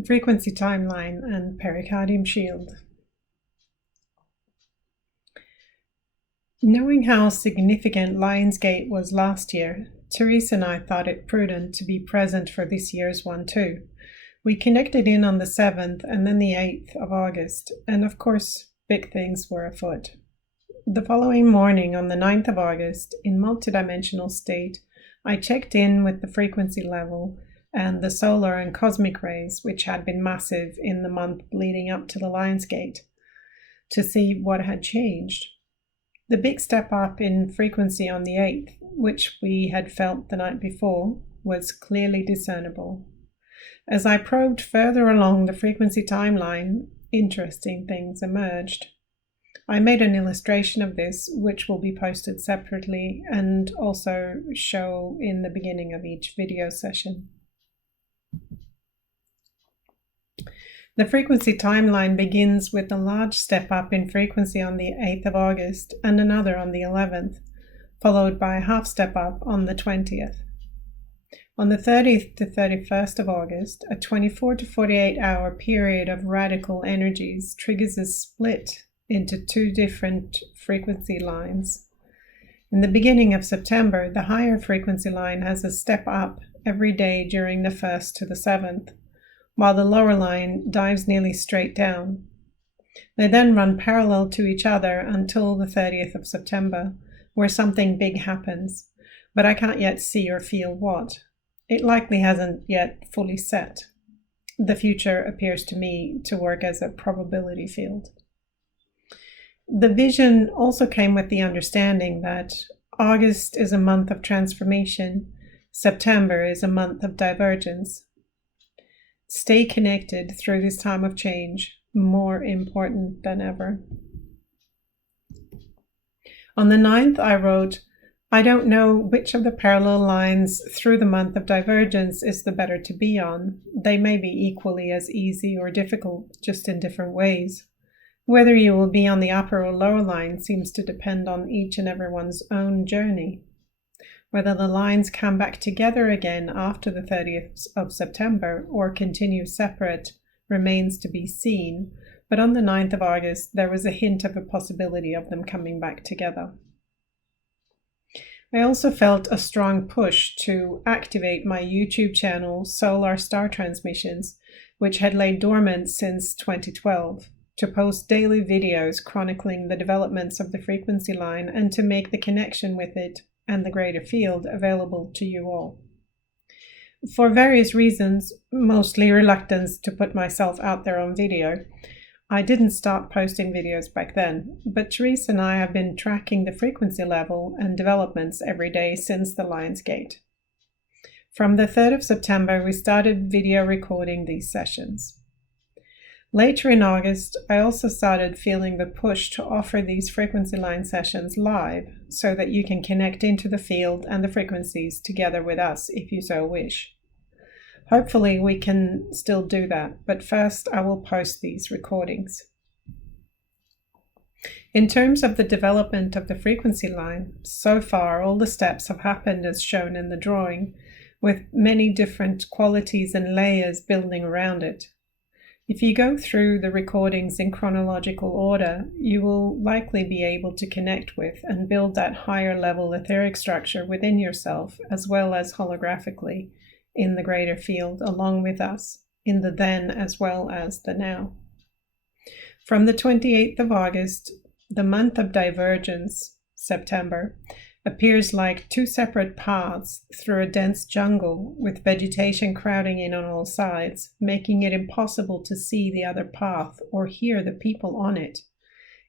the frequency timeline and pericardium shield. Knowing how significant Lionsgate was last year, Teresa and I thought it prudent to be present for this year's one too. We connected in on the 7th and then the 8th of August, and of course, big things were afoot. The following morning, on the 9th of August, in multidimensional state, I checked in with the frequency level and the solar and cosmic rays, which had been massive in the month leading up to the Lionsgate, to see what had changed. The big step up in frequency on the 8th, which we had felt the night before, was clearly discernible. As I probed further along the frequency timeline, interesting things emerged. I made an illustration of this, which will be posted separately and also show in the beginning of each video session. The frequency timeline begins with a large step up in frequency on the 8th of August and another on the 11th, followed by a half step up on the 20th. On the 30th to 31st of August, a 24 to 48 hour period of radical energies triggers a split into two different frequency lines. In the beginning of September, the higher frequency line has a step up every day during the 1st to the 7th, while the lower line dives nearly straight down. They then run parallel to each other until the 30th of September, where something big happens, but I can't yet see or feel what. It likely hasn't yet fully set. The future appears to me to work as a probability field. The vision also came with the understanding that August is a month of transformation, September is a month of divergence. Stay connected through this time of change, more important than ever. On the 9th, I wrote, I don't know which of the parallel lines through the month of divergence is the better to be on. They may be equally as easy or difficult, just in different ways. Whether you will be on the upper or lower line seems to depend on each and everyone's own journey. Whether the lines come back together again after the 30th of September or continue separate remains to be seen, but on the 9th of August there was a hint of a possibility of them coming back together. I also felt a strong push to activate my YouTube channel Solar Star Transmissions, which had laid dormant since 2012, to post daily videos chronicling the developments of the frequency line and to make the connection with it and the greater field available to you all. For various reasons, mostly reluctance to put myself out there on video, I didn't start posting videos back then, but Teresa and I have been tracking the frequency level and developments every day since the Lionsgate. From the 3rd of September, we started video recording these sessions. Later in August, I also started feeling the push to offer these frequency line sessions live so that you can connect into the field and the frequencies together with us if you so wish. Hopefully we can still do that, but first I will post these recordings. In terms of the development of the frequency line, so far all the steps have happened as shown in the drawing, with many different qualities and layers building around it. If you go through the recordings in chronological order, you will likely be able to connect with and build that higher level etheric structure within yourself, as well as holographically, in the greater field along with us, in the then as well as the now. From the 28th of August, the month of divergence, September, appears like two separate paths through a dense jungle with vegetation crowding in on all sides, making it impossible to see the other path or hear the people on it,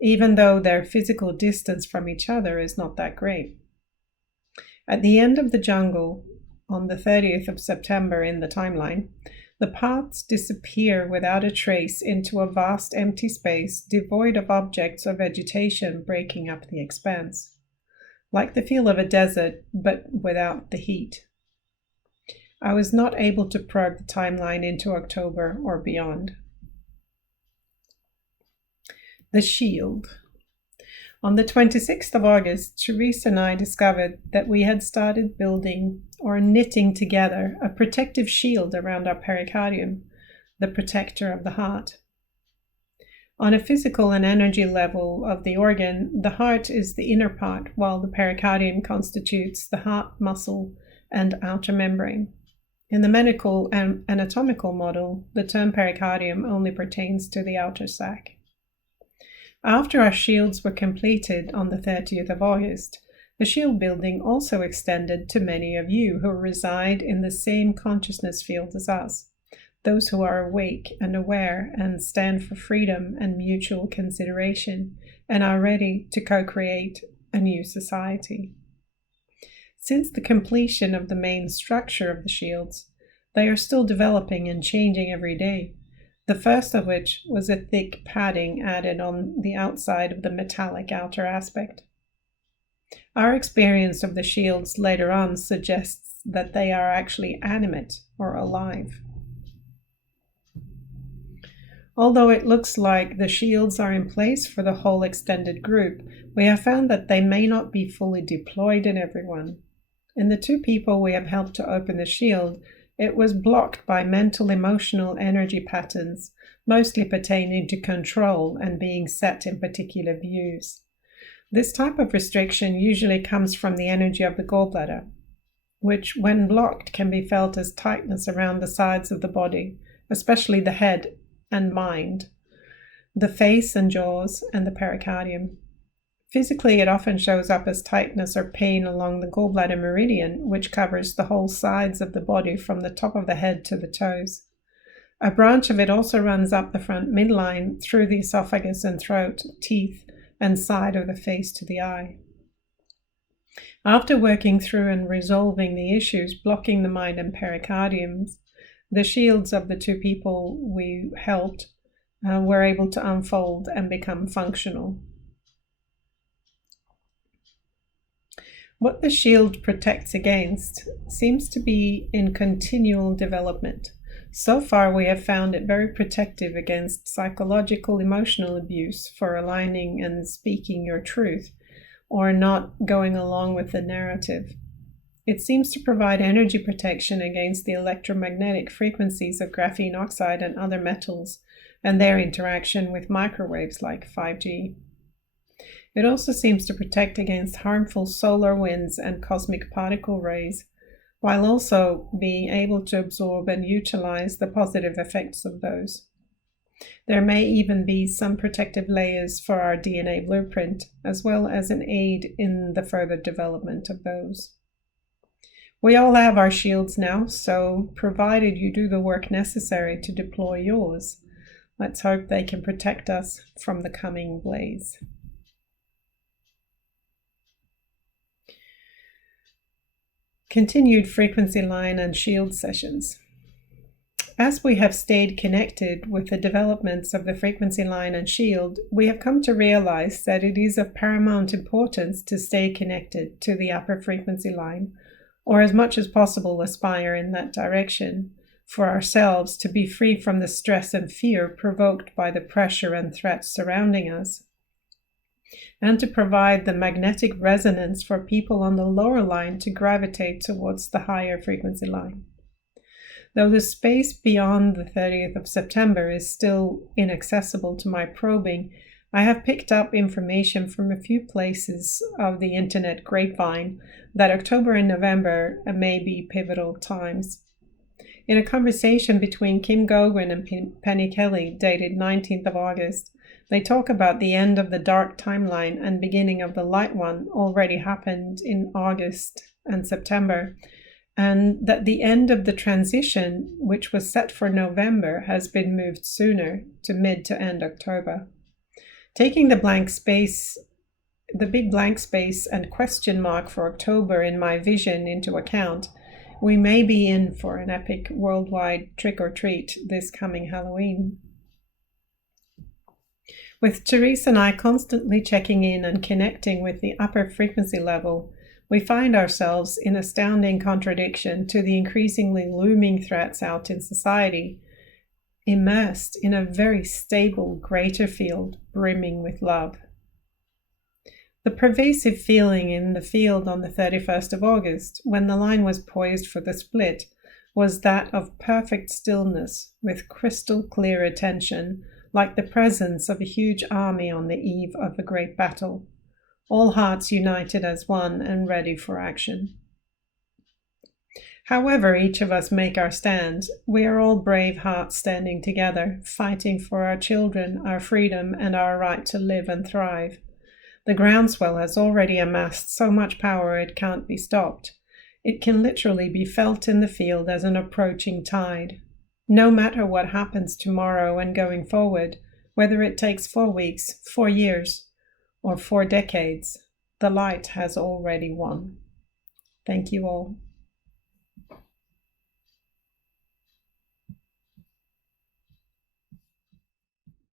even though their physical distance from each other is not that great. At the end of the jungle, on the 30th of September in the timeline, the paths disappear without a trace into a vast empty space devoid of objects or vegetation breaking up the expanse. Like the feel of a desert, but without the heat. I was not able to probe the timeline into October or beyond. The shield. On the 26th of August, Teresa and I discovered that we had started building or knitting together a protective shield around our pericardium, the protector of the heart. On a physical and energy level of the organ, the heart is the inner part, while the pericardium constitutes the heart muscle and outer membrane. In the medical and anatomical model, the term pericardium only pertains to the outer sac. After our shields were completed on the 30th of August, the shield building also extended to many of you who reside in the same consciousness field as us, those who are awake and aware and stand for freedom and mutual consideration and are ready to co-create a new society. Since the completion of the main structure of the shields, they are still developing and changing every day, the first of which was a thick padding added on the outside of the metallic outer aspect. Our experience of the shields later on suggests that they are actually animate or alive. Although it looks like the shields are in place for the whole extended group, we have found that they may not be fully deployed in everyone. In the 2 people we have helped to open the shield, it was blocked by mental emotional energy patterns, mostly pertaining to control and being set in particular views. This type of restriction usually comes from the energy of the gallbladder, which when blocked can be felt as tightness around the sides of the body, especially the head and mind, the face and jaws, and the pericardium. Physically, it often shows up as tightness or pain along the gallbladder meridian, which covers the whole sides of the body from the top of the head to the toes. A branch of it also runs up the front midline through the esophagus and throat, teeth, and side of the face to the eye. After working through and resolving the issues blocking the mind and pericardiums, the shields of the 2 people we helped were able to unfold and become functional. What the shield protects against seems to be in continual development. So far, we have found it very protective against psychological emotional abuse for aligning and speaking your truth, or not going along with the narrative. It seems to provide energy protection against the electromagnetic frequencies of graphene oxide and other metals and their interaction with microwaves like 5G. It also seems to protect against harmful solar winds and cosmic particle rays, while also being able to absorb and utilize the positive effects of those. There may even be some protective layers for our DNA blueprint, as well as an aid in the further development of those. We all have our shields now, so provided you do the work necessary to deploy yours, let's hope they can protect us from the coming blaze. Continued frequency line and shield sessions. As we have stayed connected with the developments of the frequency line and shield, we have come to realize that it is of paramount importance to stay connected to the upper frequency line, or as much as possible aspire in that direction, for ourselves to be free from the stress and fear provoked by the pressure and threats surrounding us, and to provide the magnetic resonance for people on the lower line to gravitate towards the higher frequency line. Though the space beyond the 30th of September is still inaccessible to my probing, I have picked up information from a few places of the internet grapevine that October and November may be pivotal times. In a conversation between Kim Goguen and Penny Kelly, dated 19th of August, they talk about the end of the dark timeline and beginning of the light one already happened in August and September, and that the end of the transition, which was set for November, has been moved sooner to mid to end October. Taking the big blank space and question mark for October in my vision into account, we may be in for an epic worldwide trick-or-treat this coming Halloween. With Therese and I constantly checking in and connecting with the upper frequency level, we find ourselves in astounding contradiction to the increasingly looming threats out in society, immersed in a very stable greater field brimming with love. The pervasive feeling in the field on the 31st of August, when the line was poised for the split, was that of perfect stillness, with crystal clear attention, like the presence of a huge army on the eve of a great battle, all hearts united as one and ready for action. However each of us make our stand, we are all brave hearts standing together, fighting for our children, our freedom, and our right to live and thrive. The groundswell has already amassed so much power it can't be stopped. It can literally be felt in the field as an approaching tide. No matter what happens tomorrow and going forward, whether it takes 4 weeks, 4 years, or 4 decades, the light has already won. Thank you all.